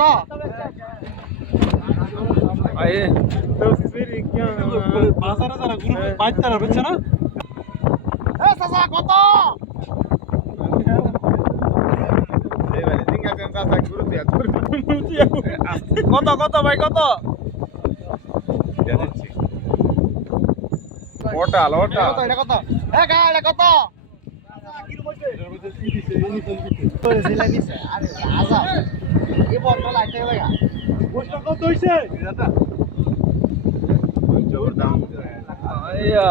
কত আয়ে তো ফিরে কি বাজারে যারা গুরু বাইতারা বেচছে না এ চাচা কত এবারে জিঙ্গা দেন চাচা গুরু দিয়া কত কত ভাই কত দিচ্ছি ওটা কত এটা কত এ গা এটা কত জিলাই দিছে আরে আজা এই বটল লাইতে লাগা পোস্টার কত হইছে দাদা জোর দাম আইয়া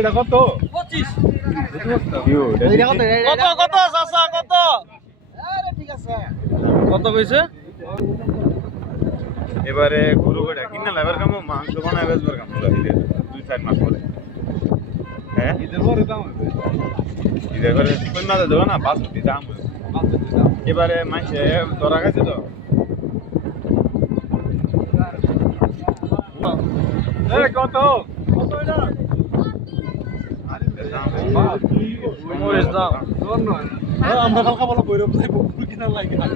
এটা কত 25 এটা কত কত চাচা কত আরে ঠিক আছে কত কইছে এবারে গরু গড়া কিনা লাইবার কাম মাংস বানায় বেচবার কাম লাগিলে 2-4 মাস পরে হ্যাঁ ঈদের পরে দাম হবে ঈদের পরে কোন মাসে দেব না 5 দাম হবে এবারে মাসে ধরা গেছে তো কত কত এটা মরিস দাম আমরা কালকে বলো বৈরব যাইব কিনা লাগে না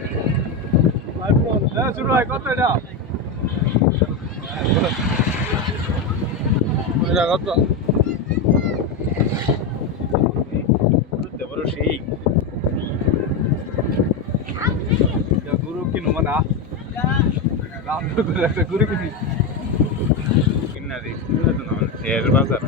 শুরু হয় কত এটা কত বড় সেই গুরু কিনো মানে একটা গুরু কিনি কিনা দিই এর বাজার